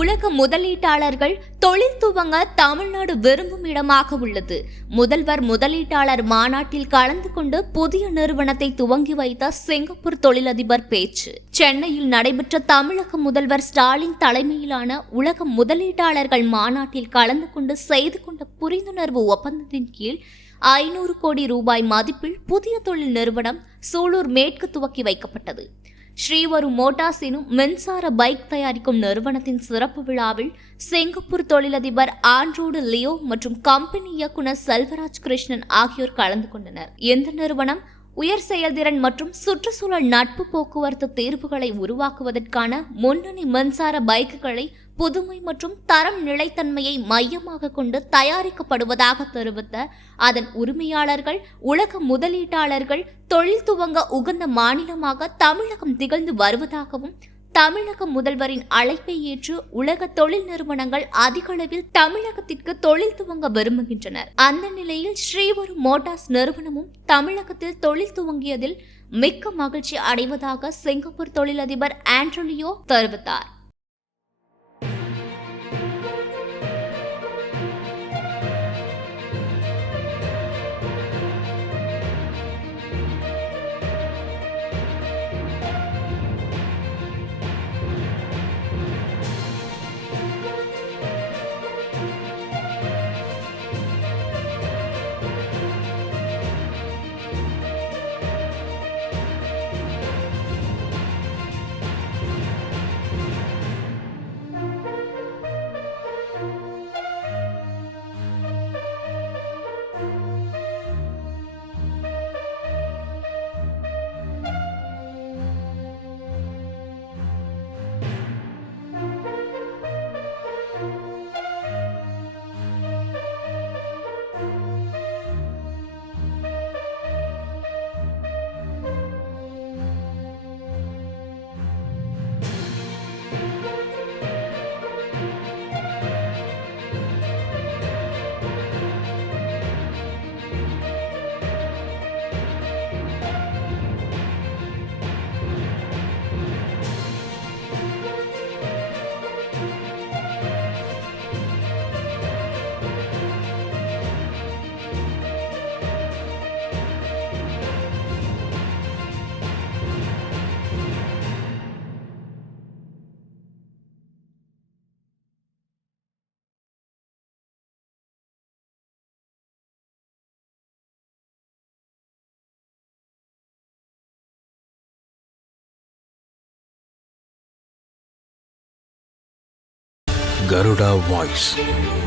உலக முதலீட்டாளர்கள் தொழில் துவங்க தமிழ்நாடு விரும்பும் இடமாக உள்ளது. முதல்வர் முதலீட்டாளர் மாநாட்டில் கலந்து கொண்டு புதிய நிறுவனத்தை துவங்கி வைத்த சிங்கப்பூர் தொழிலதிபர் பேச்சு. சென்னையில் நடைபெற்ற தமிழக முதல்வர் ஸ்டாலின் தலைமையிலான உலக முதலீட்டாளர்கள் மாநாட்டில் கலந்து கொண்டு செய்து கொண்ட புரிந்துணர்வு ஒப்பந்தத்தின் கீழ் 500 கோடி ரூபாய் மதிப்பில் புதிய தொழில் நிறுவனம் சூலூர் மேற்கு துவக்கி வைக்கப்பட்டது. ஸ்ரீவரு மோட்டார்ஸ் எனும் மின்சார பைக் தயாரிக்கும் நிறுவனத்தின் சிறப்பு விழாவில் சிங்கப்பூர் தொழிலதிபர் ஆண்ட்ரூடு லியோ மற்றும் கம்பெனி இயக்குநர் செல்வராஜ் கிருஷ்ணன் ஆகியோர் கலந்து கொண்டனர். இந்த நிறுவனம் உயர் செயல்திறன் மற்றும் சுற்றுச்சூழல் நட்பு போக்குவரத்து தீர்வுகளை உருவாக்குவதற்கான முன்னணி மின்சார பைக்குகளை புதுமை மற்றும் தரம் நிலைத்தன்மையை மையமாக கொண்டு தயாரிக்கப்படுவதாக தெரிவித்த அதன் உரிமையாளர்கள், உலக முதலீட்டாளர்கள் தொழில் துவங்க உகந்த மாநிலமாக தமிழகம் திகழ்ந்து வருவதாகவும், தமிழக முதல்வரின் அழைப்பை ஏற்று உலக தொழில் நிறுவனங்கள் அதிகளவில் தமிழகத்திற்கு தொழில் துவங்க விரும்புகின்றனர். அந்த நிலையில் ஸ்ரீவரு மோட்டார்ஸ் நிறுவனமும் தமிழகத்தில் தொழில் துவங்கியதில் மிக்க மகிழ்ச்சி அடைவதாக சிங்கப்பூர் தொழிலதிபர் ஆண்ட்ரூ லியோ தெரிவித்தார். Garuda Voice.